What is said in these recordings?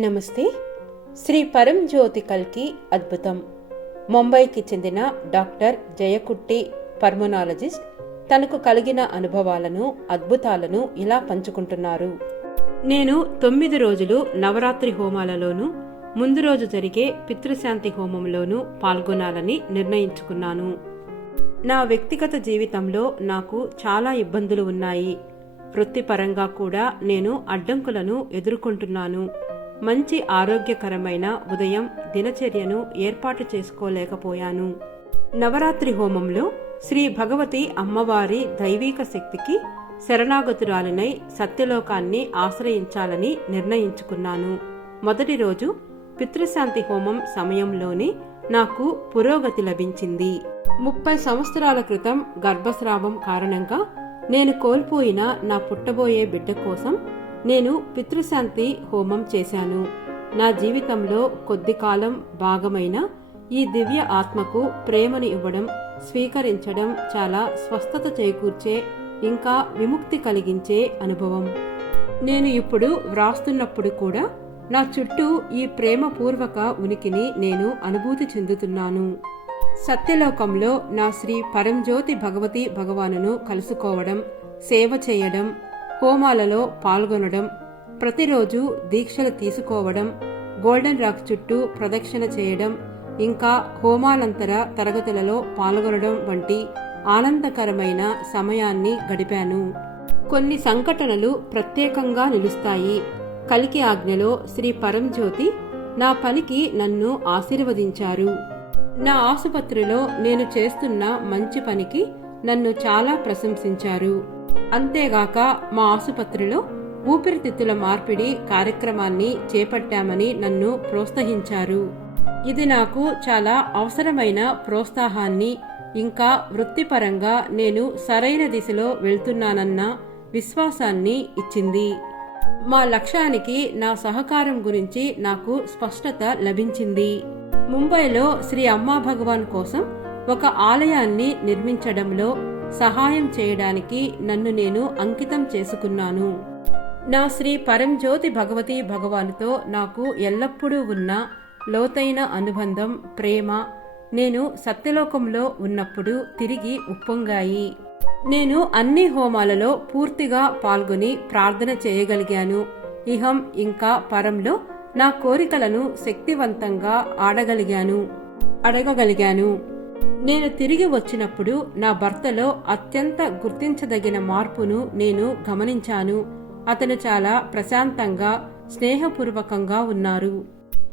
నమస్తే. శ్రీ పరం జ్యోతి కల్కి అద్భుతం. ముంబైకి చెందిన డాక్టర్ జయకుట్టి పర్మనాలజిస్ట్ తనకు కలిగిన అనుభవాలను అద్భుతాలను ఇలా పంచుకుంటున్నారు. నేను తొమ్మిది రోజులు నవరాత్రి హోమాలలోనూ ముందు రోజు జరిగే పితృశాంతి హోమంలోనూ పాల్గొనాలని నిర్ణయించుకున్నాను. నా వ్యక్తిగత జీవితంలో నాకు చాలా ఇబ్బందులు ఉన్నాయి. వృత్తిపరంగా కూడా నేను అడ్డంకులను ఎదుర్కొంటున్నాను. మంచి ఆరోగ్యకరమైన ఉదయం దినచర్యను ఏర్పాటు చేసుకోలేకపోయాను. నవరాత్రి హోమంలో శ్రీ భగవతి అమ్మవారి దైవీక శక్తికి శరణాగతురాలినై సత్యలోకాన్ని ఆశ్రయించాలని నిర్ణయించుకున్నాను. మొదటి రోజు పితృశాంతి హోమం సమయంలోనే నాకు పురోగతి లభించింది. ముప్పై సంవత్సరాల క్రితం గర్భస్రావం కారణంగా నేను కోల్పోయిన నా పుట్టబోయే బిడ్డ కోసం నేను పితృశాంతి హోమం చేశాను. నా జీవితంలో కొద్ది కాలం భాగమైన ఈ దివ్య ఆత్మకు ప్రేమను ఇవ్వడం స్వీకరించడం చాలా స్వస్థత చేకూర్చే ఇంకా విముక్తి కలిగించే అనుభవం. నేను ఇప్పుడు వ్రాస్తున్నప్పుడు కూడా నా చుట్టూ ఈ ప్రేమపూర్వక ఉనికిని నేను అనుభూతి చెందుతున్నాను. సత్యలోకంలో నా శ్రీ పరంజ్యోతి భగవతి భగవానును కలుసుకోవడం సేవ చేయడం హోమాలలో పాల్గొనడం ప్రతిరోజు దీక్షలు తీసుకోవడం గోల్డెన్ రాక్ చుట్టూ ప్రదక్షిణ చేయడం ఇంకా హోమానంతర తరగతులలో పాల్గొనడం వంటి ఆనందకరమైన సమయాన్ని గడిపాను. కొన్ని సంఘటనలు ప్రత్యేకంగా నిలుస్తాయి. కలికి ఆజ్ఞలో శ్రీ పరంజ్యోతి నా పనికి నన్ను ఆశీర్వదించారు. నా ఆసుపత్రిలో నేను చేస్తున్న మంచి పనికి నన్ను చాలా ప్రశంసించారు. అంతేగాక మా ఆసుపత్రిలో ఊపిరితిత్తుల మార్పిడి కార్యక్రమాన్ని చేపట్టామని నన్ను ప్రోత్సహించారు. ఇది నాకు చాలా అవసరమైన ప్రోత్సాహాన్ని ఇంకా వృత్తిపరంగా నేను సరైన దిశలో వెళ్తున్నానన్న విశ్వాసాన్ని ఇచ్చింది. మా లక్ష్యానికి నా సహకారం గురించి నాకు స్పష్టత లభించింది. ముంబైలో శ్రీ అమ్మా భగవాన్ కోసం ఒక ఆలయాన్ని నిర్మించడంలో సహాయం చేయడానికి నన్ను నేను అంకితం చేసుకున్నాను. నా శ్రీ పరంజ్యోతి భగవతి భగవానుతో నాకు ఎల్లప్పుడూ ఉన్న లోతైన అనుబంధం ప్రేమ నేను సత్యలోకంలో ఉన్నప్పుడు తిరిగి ఉప్పొంగాయి. నేను అన్ని హోమాలలో పూర్తిగా పాల్గొని ప్రార్థన చేయగలిగాను. ఇహం ఇంకా పరంలో నా కోరికలను శక్తివంతంగా ఆడగలిగాను. అడగగలిగాను. నేను తిరిగి వచ్చినప్పుడు నా భర్తలో అత్యంత గుర్తించదగిన మార్పును నేను గమనించాను. అతను చాలా ప్రశాంతంగా స్నేహపూర్వకంగా ఉన్నారు.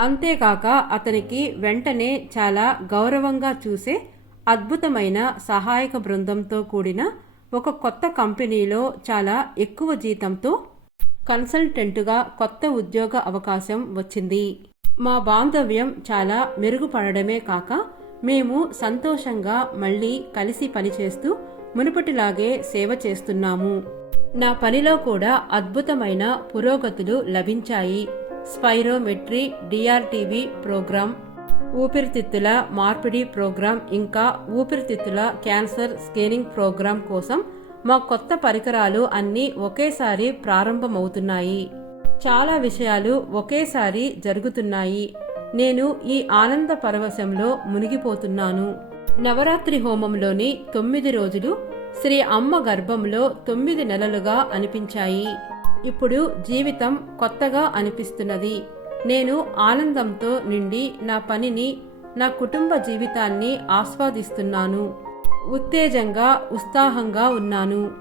అంతేకాక అతనికి వెంటనే చాలా గౌరవంగా చూసే అద్భుతమైన సహాయక బృందంతో కూడిన ఒక కొత్త కంపెనీలో చాలా ఎక్కువ జీతంతో కన్సల్టెంటుగా కొత్త ఉద్యోగ అవకాశం వచ్చింది. మా బాంధవ్యం చాలా మెరుగుపడడమే కాక మేము సంతోషంగా మళ్ళీ కలిసి పనిచేస్తూ మునుపటిలాగే సేవ చేస్తున్నాము. నా పనిలో కూడా అద్భుతమైన పురోగతులు లభించాయి. స్పైరోమెట్రీ డిఆర్టీవీ ప్రోగ్రాం ఊపిరితిత్తుల మార్పిడి ప్రోగ్రాం ఇంకా ఊపిరితిత్తుల క్యాన్సర్ స్క్రీనింగ్ ప్రోగ్రాం కోసం మా కొత్త పరికరాలు అన్నీ ఒకేసారి ప్రారంభమవుతున్నాయి. చాలా విషయాలు ఒకేసారి జరుగుతున్నాయి. నేను ఈ ఆనంద పరవశంలో మునిగిపోతున్నాను. నవరాత్రి హోమంలోని తొమ్మిది రోజులు శ్రీ అమ్మ గర్భంలో తొమ్మిది నెలలుగా అనిపించాయి. ఇప్పుడు జీవితం కొత్తగా అనిపిస్తున్నది. నేను ఆనందంతో నిండి నా పనిని నా కుటుంబ జీవితాన్ని ఆస్వాదిస్తున్నాను. ఉత్తేజంగా ఉత్సాహంగా ఉన్నాను.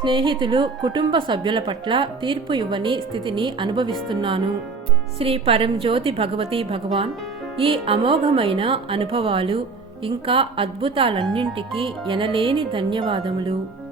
స్నేహితులు కుటుంబ సభ్యుల పట్ల తీర్పు ఇవ్వని స్థితిని అనుభవిస్తున్నాను. శ్రీ పరంజ్యోతి భగవతి భగవాన్ ఈ అమోఘమైన అనుభవాలు ఇంకా అద్భుతాలన్నింటికీ ఎనలేని ధన్యవాదములు.